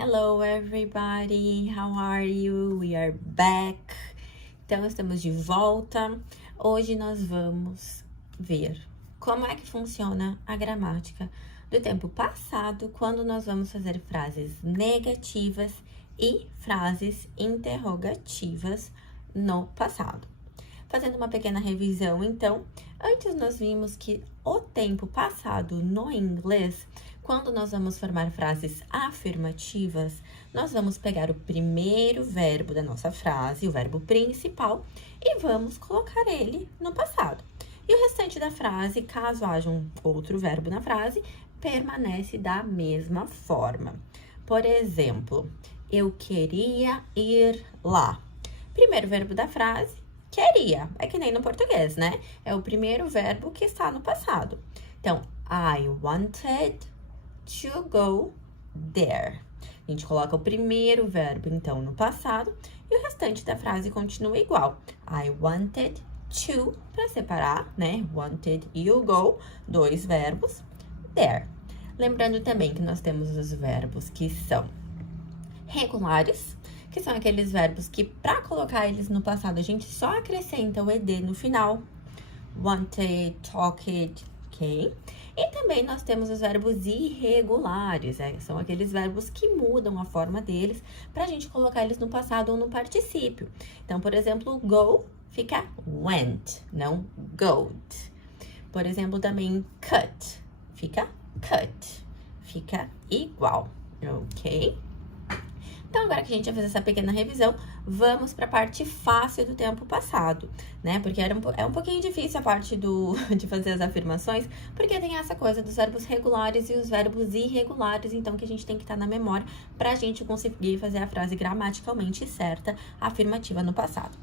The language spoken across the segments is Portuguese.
Hello everybody, how are you? We are back. Então, estamos de volta. Hoje nós vamos ver como é que funciona a gramática do tempo passado quando nós vamos fazer frases negativas e frases interrogativas no passado. Fazendo uma pequena revisão, então, antes nós vimos que o tempo passado no inglês, quando nós vamos formar frases afirmativas, nós vamos pegar o primeiro verbo da nossa frase, o verbo principal, e vamos colocar ele no passado. E o restante da frase, caso haja um outro verbo na frase, permanece da mesma forma. Por exemplo, eu queria ir lá. Primeiro verbo da frase, queria. É que nem no português, né? É o primeiro verbo que está no passado. Então, I wanted to go there. A gente coloca o primeiro verbo, então, no passado, e o restante da frase continua igual. I wanted to, para separar, né? Wanted, you go, dois verbos, there. Lembrando também que nós temos os verbos que são regulares, que são aqueles verbos que, para colocar eles no passado, a gente só acrescenta o ed no final. Wanted, talked, ok? E também nós temos os verbos irregulares, são aqueles verbos que mudam a forma deles para a gente colocar eles no passado ou no particípio. Então, por exemplo, go fica went, não goed. Por exemplo, também cut fica cut, fica igual, ok? Então, agora que a gente já fez essa pequena revisão, vamos para a parte fácil do tempo passado, né? Porque é um pouquinho difícil a parte de fazer as afirmações, porque tem essa coisa dos verbos regulares e os verbos irregulares, então que a gente tem que estar na memória para a gente conseguir fazer a frase gramaticalmente certa, afirmativa no passado.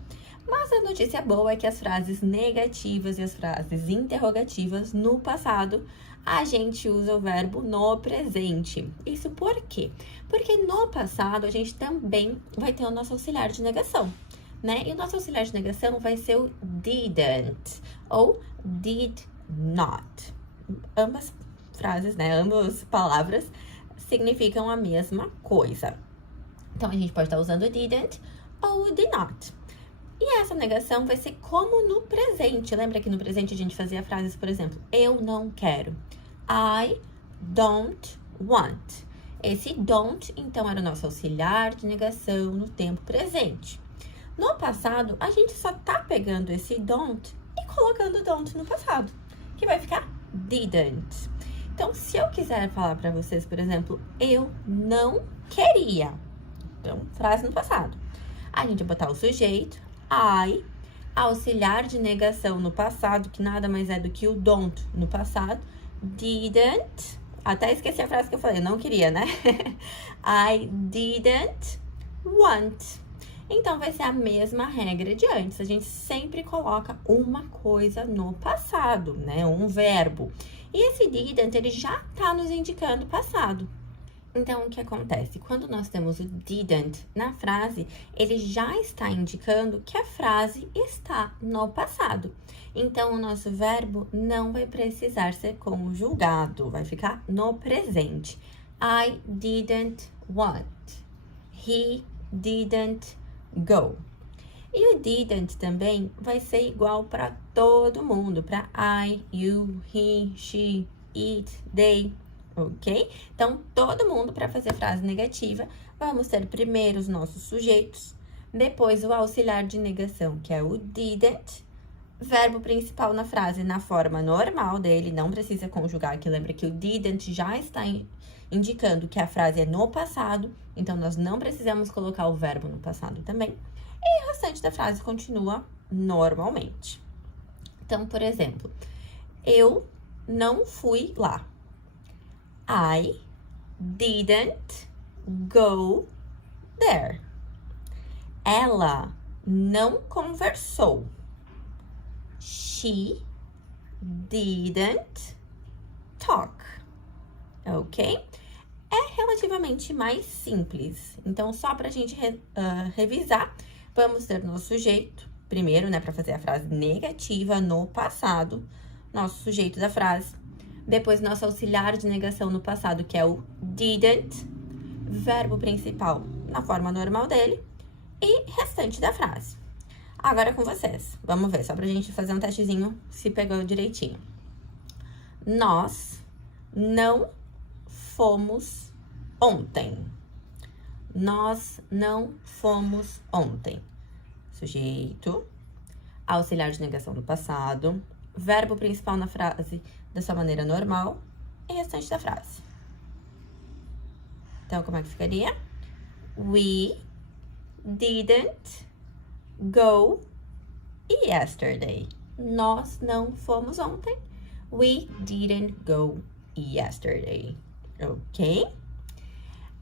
Mas a notícia boa é que as frases negativas e as frases interrogativas no passado, a gente usa o verbo no presente. Isso por quê? Porque no passado a gente também vai ter o nosso auxiliar de negação, né? E o nosso auxiliar de negação vai ser o didn't ou did not. Ambas frases, né? Ambas palavras significam a mesma coisa. Então, a gente pode estar usando o didn't ou o did not. E essa negação vai ser como no presente. Lembra que no presente a gente fazia frases, por exemplo, eu não quero. I don't want. Esse don't, então, era o nosso auxiliar de negação no tempo presente. No passado, a gente só tá pegando esse don't e colocando don't no passado, que vai ficar didn't. Então, se eu quiser falar para vocês, por exemplo, eu não queria. Então, frase no passado. A gente vai botar o sujeito, I, auxiliar de negação no passado, que nada mais é do que o don't no passado, didn't, até esqueci a frase que eu falei, eu não queria, né? I didn't want. Então, vai ser a mesma regra de antes, a gente sempre coloca uma coisa no passado, né? Um verbo. E esse didn't, ele já tá nos indicando passado. Então, o que acontece? Quando nós temos o didn't na frase, ele já está indicando que a frase está no passado. Então, o nosso verbo não vai precisar ser conjugado, vai ficar no presente. I didn't want. He didn't go. E o didn't também vai ser igual para todo mundo, para I, you, he, she, it, they. Ok? Então, todo mundo, para fazer frase negativa, vamos ter primeiro os nossos sujeitos, depois o auxiliar de negação, que é o didn't, verbo principal na frase na forma normal dele, não precisa conjugar, que lembra que o didn't já está indicando que a frase é no passado, então nós não precisamos colocar o verbo no passado também, e o restante da frase continua normalmente. Então, por exemplo, eu não fui lá. I didn't go there. Ela não conversou. She didn't talk. Ok? É relativamente mais simples. Então, só pra gente revisar, vamos ter nosso sujeito, primeiro, né, pra fazer a frase negativa no passado, nosso sujeito da frase. Depois, nosso auxiliar de negação no passado, que é o didn't. verbo principal na forma normal dele e restante da frase. Agora é com vocês. Vamos ver, só pra gente fazer um testezinho se pegou direitinho. Nós não fomos ontem. Nós não fomos ontem. Sujeito, auxiliar de negação do passado, verbo principal na frase da sua maneira normal e restante da frase. Então, como é que ficaria? We didn't go yesterday. Nós não fomos ontem. We didn't go yesterday. Ok?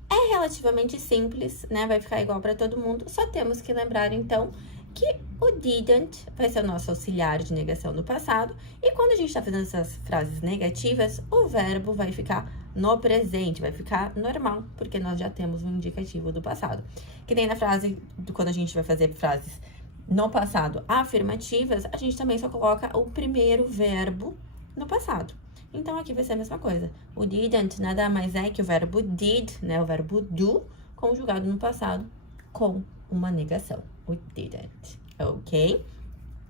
É relativamente simples, né? Vai ficar igual para todo mundo. Só temos que lembrar, então, que o didn't vai ser o nosso auxiliar de negação do passado. E quando a gente está fazendo essas frases negativas, o verbo vai ficar no presente, vai ficar normal, porque nós já temos um indicativo do passado. Que nem na frase, quando a gente vai fazer frases no passado afirmativas, a gente também só coloca o primeiro verbo no passado. Então, aqui vai ser a mesma coisa. O didn't nada mais é que o verbo did, né? O verbo do, conjugado no passado com uma negação. O didn't, ok?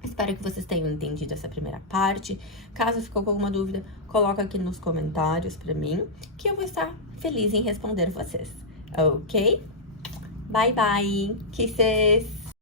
Espero que vocês tenham entendido essa primeira parte. Caso ficou com alguma dúvida, coloca aqui nos comentários pra mim, que eu vou estar feliz em responder vocês, ok? Bye, bye! Kisses!